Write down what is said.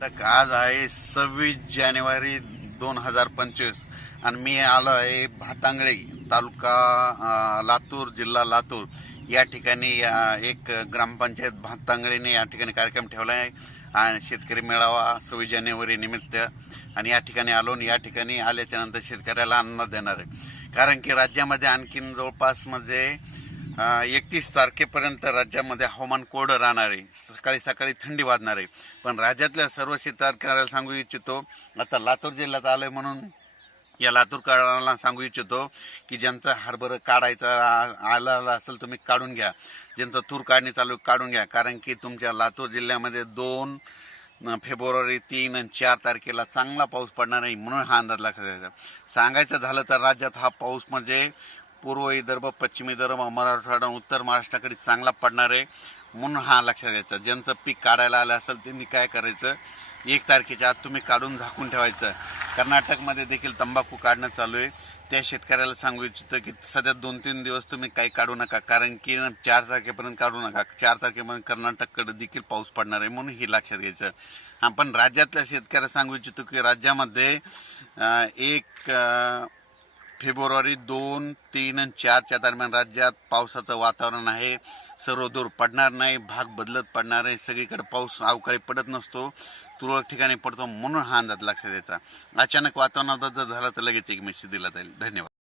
तर आज आहे सव्वीस जानेवारी दोन हजार पंचवीस. आणि मी आलो आहे भातांगळे तालुका लातूर जिल्हा लातूर. या ठिकाणी या- एक ग्रामपंचायत भातांगळीने या ठिकाणी कार्यक्रम ठेवला आहे. आणि शेतकरी मेळावा सव्वीस जानेवारी निमित्त. आणि या ठिकाणी आलो या ठिकाणी आल्याच्यानंतर शेतकऱ्याला अन्न देणार आहे. कारण की राज्यामध्ये आणखीन जवळपास म्हणजे एकतीस तारखेपर्यंत राज्यामध्ये हवामान कोरडं राहणार आहे सकाळी सकाळी थंडी वाजणार. आहे पण राज्यातल्या सर्व शेतकऱ्याला सांगू इच्छितो आता लातूर जिल्ह्यात आलोय म्हणून या लातूरकरांना सांगू इच्छितो की ज्यांचं हरभरं काढायचं आ- आलं असेल तुम्ही काढून घ्या. ज्यांचं तूर काढणी चालू काढून घ्या. कारण की तुमच्या लातूर जिल्ह्यामध्ये दोन फेब्रुवारी तीन आणि चार तारखेला चांगला पाऊस पडणार आहे म्हणून हा अंदाज लक्षात सांगायचं झालं तर राज्यात हा पाऊस म्हणजे पूर्व विदर्भ पश्चिम विदर्भ मराठवाडा उत्तर महाराष्ट्राकडे चांगला पडणार आहे म्हणून हा लक्षात द्यायचा ज्यांचं पीक काढायला आलं असेल त्यांनी काय करायचं? एक तारखेच्या आत तुम्ही काढून झाकून ठेवायचं. कर्नाटकमध्ये देखील तंबाखू काढणं चालू आहे. त्या शेतकऱ्याला सांगू इच्छितो की सध्या दोन तीन दिवस तुम्ही काही काढू नका कारण की चार तारखेपर्यंत काढू नका. चार तारखेपर्यंत कर्नाटककडे देखील पाऊस पडणार आहे म्हणून हे लक्षात घ्यायचं. आपण राज्यातल्या शेतकऱ्याला सांगू इच्छितो की राज्यामध्ये एक फेब्रुवारी दोन तीन आणि चारच्या दरम्यान राज्यात पावसाचं वातावरण आहे. सर्व दूर पडणार नाही भाग बदलत पडणार आहे. सगळीकडे पाऊस अवकाळी पडत नसतो. तुरळक ठिकाणी पडतो म्हणून हा अंदाज लक्षात द्यायचा अचानक वातावरणात जर झाला तर लगेच एक मेसेज दिला जाईल. धन्यवाद.